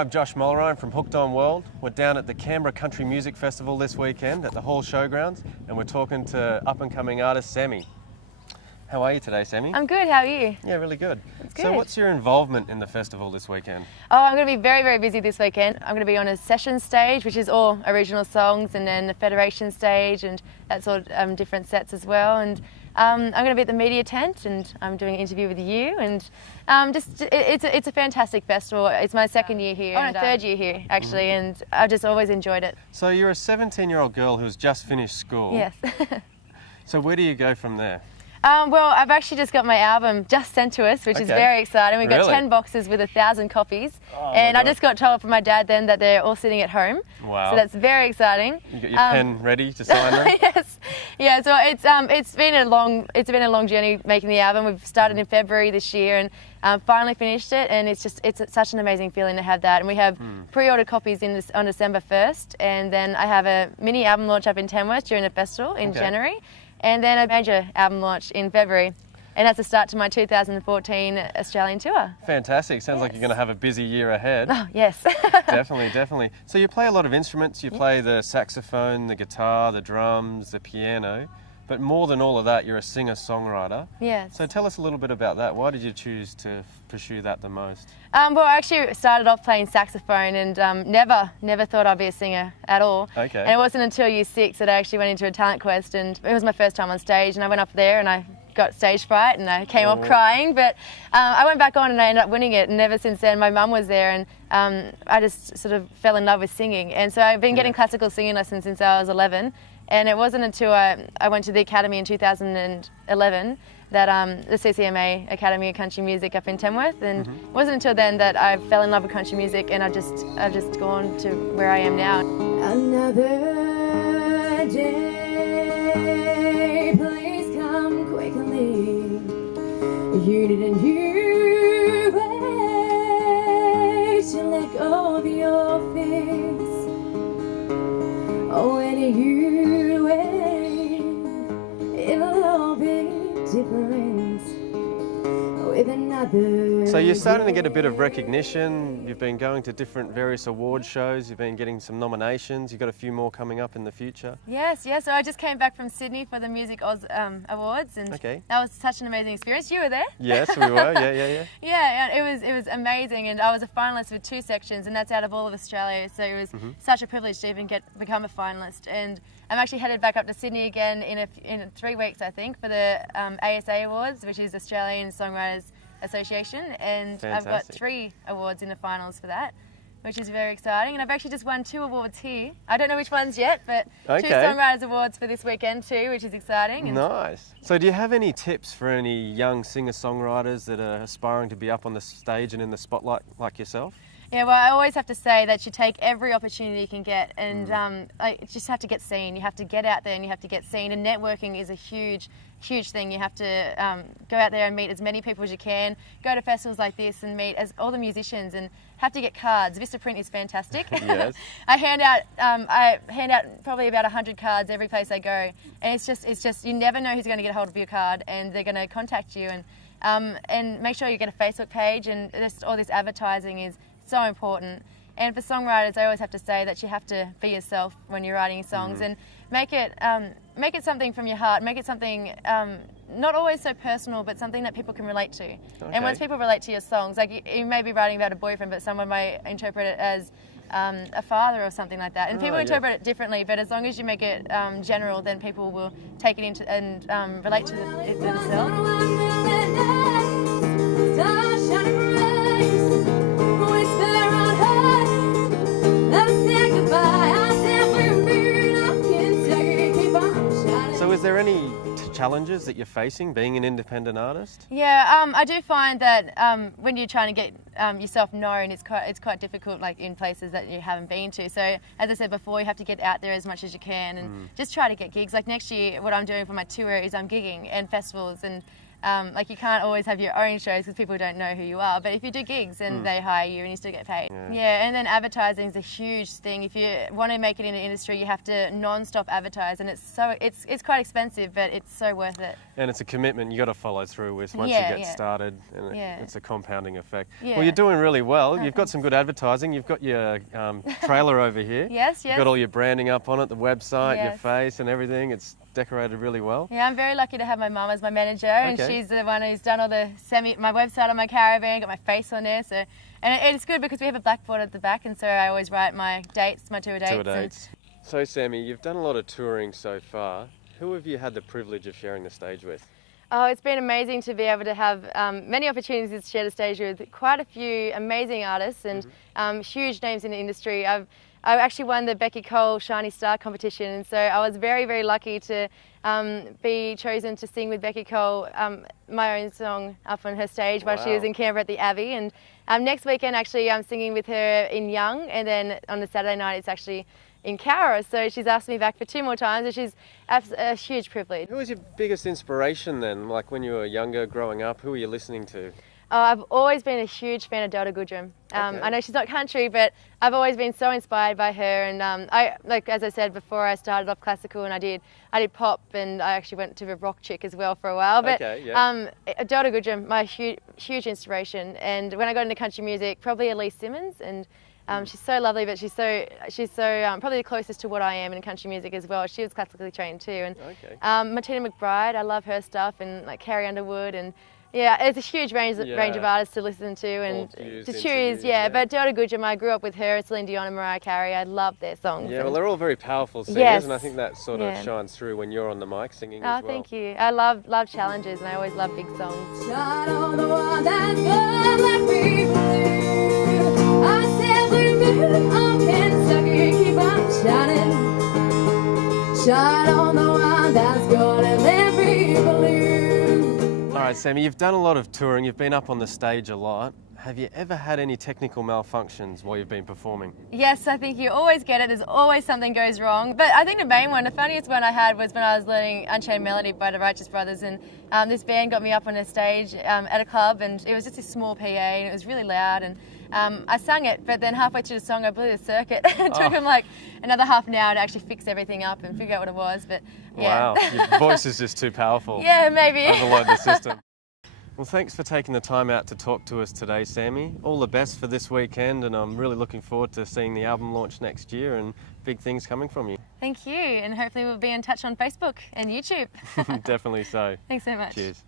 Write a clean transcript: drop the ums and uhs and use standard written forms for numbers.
I'm Josh Mulrine from Hooked On World. We're down at the Canberra Country Music Festival this weekend at the Hall Showgrounds, and we're talking to up-and-coming artist Sami. How are you today, Sami? I'm good, how are you? Yeah, really good. That's good. So what's your involvement in the festival this weekend? Oh, I'm going to be very, very busy this weekend. I'm going to be on a session stage, which is all original songs, and then the Federation stage, and that's all different sets as well. And I'm going to be at the media tent, and I'm doing an interview with you. And it's a fantastic festival. It's my second year here, and third year here actually, and I've just always enjoyed it. So you're a 17-year-old girl who's just finished school. Yes. So where do you go from there? Well, I've actually just got my album just sent to us, which is very exciting. We've got 10 boxes with 1,000 copies. And I just got told from my dad then that they're all sitting at home. Wow. So that's very exciting. You got your pen ready to sign them? Yes. Yeah, so it's been a long journey making the album. We've started in February this year and finally finished it, and it's such an amazing feeling to have that. And we have pre-ordered copies on December 1st, and then I have a mini album launch up in Tamworth during the festival in January. And then a major album launch in February. And that's the start to my 2014 Australian tour. Fantastic. Sounds like you're going to have a busy year ahead. Oh, yes. Definitely, definitely. So you play a lot of instruments. You play the saxophone, the guitar, the drums, the piano. But more than all of that, you're a singer-songwriter. Yes. So tell us a little bit about that. Why did you choose to pursue that the most? Well, I actually started off playing saxophone and never thought I'd be a singer at all. Okay. And it wasn't until year 6 that I actually went into a talent quest, and it was my first time on stage, and I went up there and I got stage fright and I came off crying, but I went back on and I ended up winning it, and ever since then my mum was there, and I just sort of fell in love with singing. And so I've been getting classical singing lessons since I was 11. And it wasn't until I went to the Academy in 2011 that the CCMA Academy of Country Music up in Tamworth, and it wasn't until then that I fell in love with country music, and I've just gone to where I am now. Another day, please come quickly. You didn't wait to let go of your fears. Oh, when you wait, it'll all be different with another. So you're starting to get a bit of recognition. You've been going to different various award shows. You've been getting some nominations. You've got a few more coming up in the future. Yes. So I just came back from Sydney for the Music Oz Awards, and that was such an amazing experience. You were there? Yes, we were. Yeah. Yeah, it was amazing, and I was a finalist with 2 sections, and that's out of all of Australia. So it was such a privilege to even become a finalist. And I'm actually headed back up to Sydney again in 3 weeks, I think, for the ASA Awards, which is Australian Songwriters Association, and I've got 3 awards in the finals for that, which is very exciting. And I've actually just won 2 awards here. I don't know which ones yet, but 2 Songwriters Awards for this weekend too, which is exciting. And nice. So do you have any tips for any young singer-songwriters that are aspiring to be up on the stage and in the spotlight like yourself? Yeah, well, I always have to say that you take every opportunity you can get, and you just have to get seen. You have to get out there and you have to get seen, and networking is a huge thing. You have to go out there and meet as many people as you can, go to festivals like this and meet all the musicians, and have to get cards. Vistaprint is fantastic. Yes. I hand out probably about 100 cards every place I go, and it's just you never know who's going to get a hold of your card, and they're going to contact you, and make sure you get a Facebook page, and all this advertising is so important. And for songwriters, I always have to say that you have to be yourself when you're writing songs, and make it something from your heart. Make it something not always so personal, but something that people can relate to. And once people relate to your songs, like you may be writing about a boyfriend, but someone might interpret it as a father or something like that. And people interpret it differently, but as long as you make it general, then people will take it into and relate to it themselves. So is there any challenges that you're facing being an independent artist? Yeah, I do find that when you're trying to get yourself known, it's quite difficult, like in places that you haven't been to. So as I said before, you have to get out there as much as you can, and just try to get gigs. Like next year, what I'm doing for my tour is I'm gigging and festivals, and like you can't always have your own shows because people don't know who you are. But if you do gigs and they hire you and you still get paid. Yeah, and then advertising is a huge thing. If you want to make it in the industry, you have to non-stop advertise, and it's quite expensive, but it's so worth it. And it's a commitment you got to follow through with once you get started, and it's a compounding effect. Well, you're doing really well. You've got some good advertising. You've got your trailer over here. Yes. You've got all your branding up on it, the website, your face and everything. It's decorated really well. Yeah, I'm very lucky to have my mum as my manager, and she's the one who's done all my website on my caravan, got my face on there. So, and it's good because we have a blackboard at the back, and so I always write my dates, my tour dates. So, Sammy, you've done a lot of touring so far. Who have you had the privilege of sharing the stage with? Oh, it's been amazing to be able to have many opportunities to share the stage with quite a few amazing artists and huge names in the industry. I actually won the Becky Cole Shiny Star competition, and so I was very, very lucky to be chosen to sing with Becky Cole my own song up on her stage while she was in Canberra at the Abbey. And next weekend, actually, I'm singing with her in Young, and then on the Saturday night, it's actually in Cowra. So she's asked me back for 2 more times, which is a huge privilege. Who was your biggest inspiration then? Like when you were younger, growing up, who were you listening to? I've always been a huge fan of Delta Goodrum. I know she's not country, but I've always been so inspired by her. And as I said before, I started off classical, and I did pop, and I actually went to a rock chick as well for a while. But Delta Goodrum, my huge inspiration. And when I got into country music, probably Elise Simmons, and she's so lovely, but she's so probably the closest to what I am in country music as well. She was classically trained too. And Martina McBride, I love her stuff, and like Carrie Underwood, and yeah, it's a huge range of artists to listen to and to choose. But Delta Goodrum, I grew up with her, Celine Dion and Mariah Carey. I love their songs. Yeah, well, they're all very powerful singers, and I think that sort of shines through when you're on the mic singing as well. Oh, thank you. I love challenges, and I always love big songs. Shine on the one that's gonna let me blue. I said blue on Kentucky, keep on shining. Shine on the one that's gonna let me blue. All right, Sammy, you've done a lot of touring, you've been up on the stage a lot. Have you ever had any technical malfunctions while you've been performing? Yes, I think you always get it. There's always something goes wrong. But I think the main one, the funniest one I had was when I was learning Unchained Melody by the Righteous Brothers, and this band got me up on a stage at a club, and it was just a small PA, and it was really loud, and I sang it, but then halfway through the song I blew the circuit. It took them like another half an hour to actually fix everything up and figure out what it was. But yeah. Wow, your voice is just too powerful. Yeah, maybe. Overload the system. Well, thanks for taking the time out to talk to us today, Sammy. All the best for this weekend, and I'm really looking forward to seeing the album launch next year and big things coming from you. Thank you, and hopefully we'll be in touch on Facebook and YouTube. Definitely so. Thanks so much. Cheers.